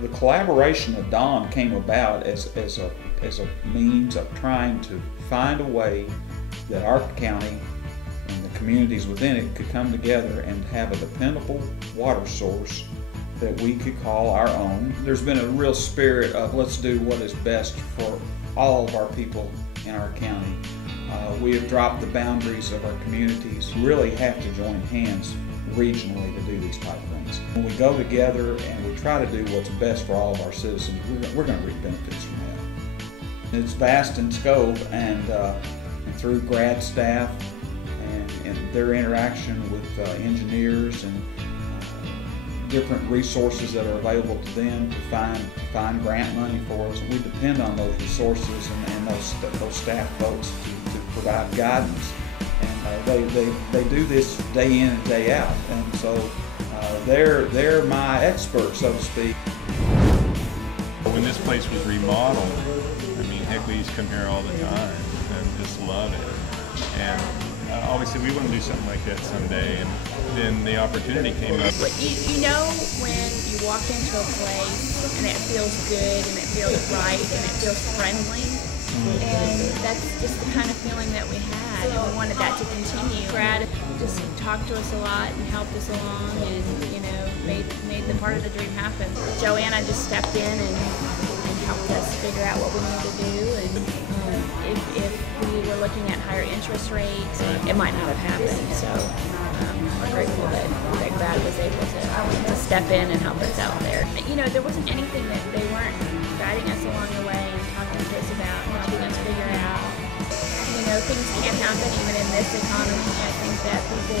The collaboration of Dawn came about as a means of trying to find a way that our county and the communities within it could come together and have a dependable water source that we could call our own. There's been a real spirit of let's do what is best for all of our people in our county. We have dropped the boundaries of our communities. We really have to join hands regionally to do these type of things. When we go together and we try to do what's best for all of our citizens, we're going to reap benefits from that. It's vast in scope, and through GRADD staff and their interaction with engineers and different resources that are available to them to find grant money for us. We depend on those resources and those staff folks to provide guidance. And they do this day in and day out, and so they're my experts, so to speak. When this place was remodeled, I mean, heck, we used to come here all the time and just love it. And I always said we want to do something like that someday, and then the opportunity came up. You know when you walk into a place and it feels good and it feels right and it feels friendly, and that's just the kind of feeling that we had, and we wanted that to continue. GRADD just talked to us a lot and helped us along, and made the part of the dream happen. Joanna just stepped in and helped us figure out what we needed to do, and if we were looking at higher interest rates, it might not have happened. So we're grateful that GRADD was able to step in and help us out there. There wasn't anything that they weren't guiding us along the way and talking to us about and helping us figure out. Things can happen even in this economy. I think that people,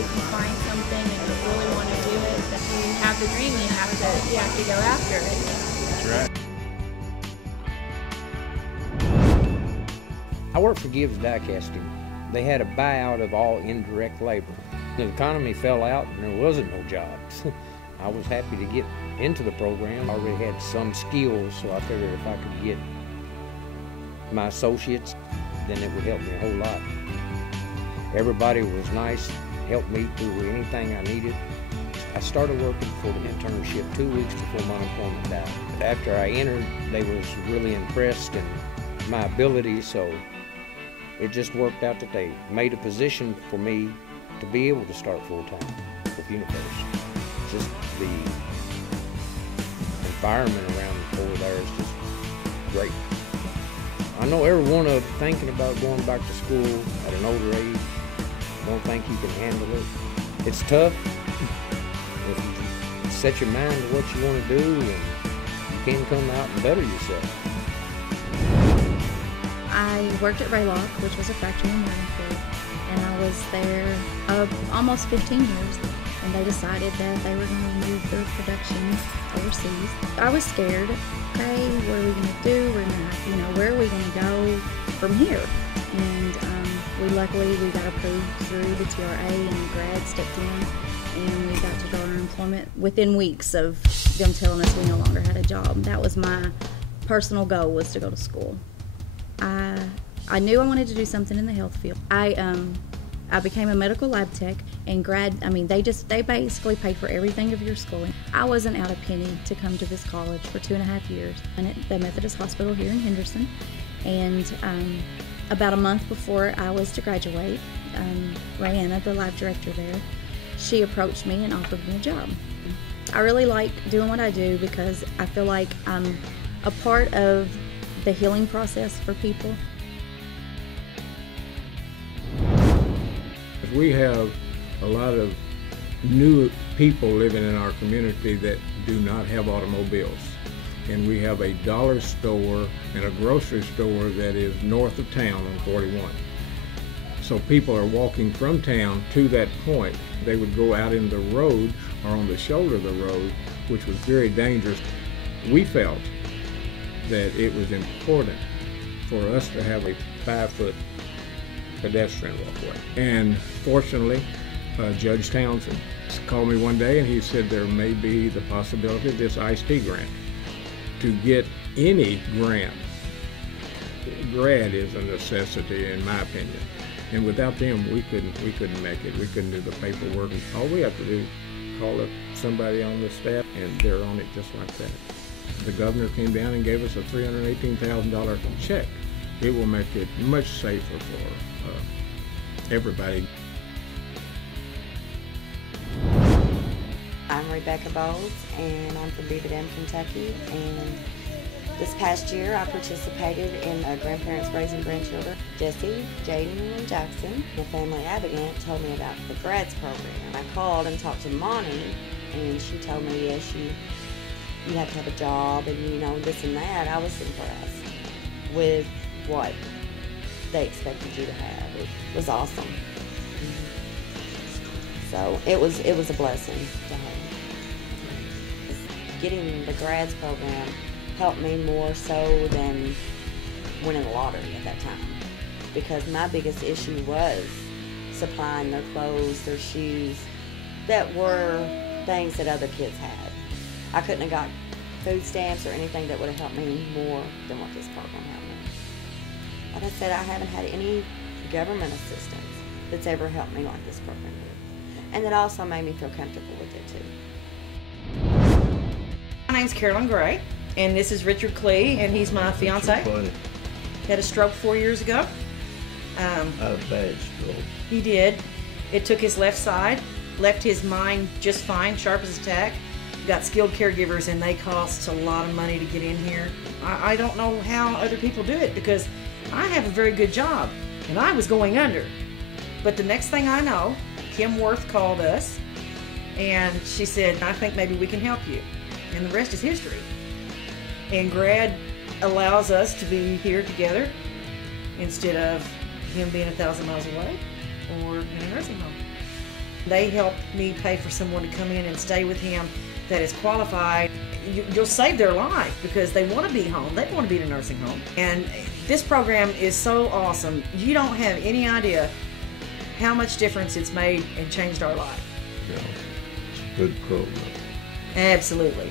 if you find something and you really want to do it, that you have the dream, you have to go after it. That's right. I worked for Gibbs Die Casting. They had a buyout of all indirect labor. The economy fell out and there wasn't no jobs. I was happy to get into the program. I already had some skills, so I figured if I could get my associates, then it would help me a whole lot. Everybody was nice, helped me through anything I needed. I started working for the internship 2 weeks before my employment died. After I entered, they was really impressed in my abilities, so it just worked out that they made a position for me to be able to start full-time with Universe. Just the environment around over there is just great. I know everyone of thinking about going back to school at an older age, don't think you can handle it. It's tough. If you set your mind to what you want to do, and you can come out and better yourself. I worked at Raylock, which was a factory in Martinsville, and I was there almost 15 years, and they decided that they were going to move their production overseas. I was scared. Okay, what are we going to do? We're going to, where are we going to go from here? And luckily we got approved through the TRA, and GRADD stepped in, and we got to start our employment within weeks of them telling us we no longer had a job. That was my personal goal, was to go to school. I knew I wanted to do something in the health field. I became a medical lab tech, and GRADD, they basically pay for everything of your schooling. I wasn't out a penny to come to this college for 2.5 years. And at the Methodist Hospital here in Henderson, and about a month before I was to graduate, Rayanna, the lab director there, she approached me and offered me a job. I really like doing what I do because I feel like I'm a part of the healing process for people. We have a lot of new people living in our community that do not have automobiles. And we have a dollar store and a grocery store that is north of town on 41. So people are walking from town to that point. They would go out in the road or on the shoulder of the road, which was very dangerous. We felt that it was important for us to have a 5-foot pedestrian walkway. And fortunately, Judge Townsend called me one day and he said there may be the possibility of this iced tea grant. To get any grant, GRADD is a necessity in my opinion. And without them, we couldn't make it. We couldn't do the paperwork. All we have to do call up somebody on the staff, and they're on it just like that. The governor came down and gave us a $318,000 check. It will make it much safer for everybody. I'm Rebecca Bowles, and I'm from Beaver Dam, Kentucky. And this past year, I participated in Grandparents Raising Grandchildren. Jesse, Jaden, and Jackson, the family advocate, told me about the GRADD program. I called and talked to Monty, and she told me, yes, you have to have a job, and you know, this and that. I was impressed with what they expected you to have. It was awesome. So it was a blessing to have. Getting the GRADD program helped me more so than winning the lottery at that time, because my biggest issue was supplying their clothes, their shoes, that were things that other kids had. I couldn't have got food stamps or anything that would have helped me more than what this program helped me. Like I said, I haven't had any government assistance that's ever helped me like this program did. And that also made me feel comfortable with it too. My name's Carolyn Gray, and this is Richard Klee, and he's my fiance. He had a stroke 4 years ago. A bad stroke. He did. It took his left side, left his mind just fine, sharp as a tack. Got skilled caregivers, and they cost a lot of money to get in here. I don't know how other people do it, because I have a very good job, and I was going under. But the next thing I know, Kim Worth called us, and she said, I think maybe we can help you. And the rest is history. And GRADD allows us to be here together instead of him being 1,000 miles away or in a nursing home. They help me pay for someone to come in and stay with him that is qualified. You'll save their life because they want to be home. They want to be in a nursing home. And this program is so awesome. You don't have any idea how much difference it's made and changed our life. Yeah, it's a good program. Absolutely.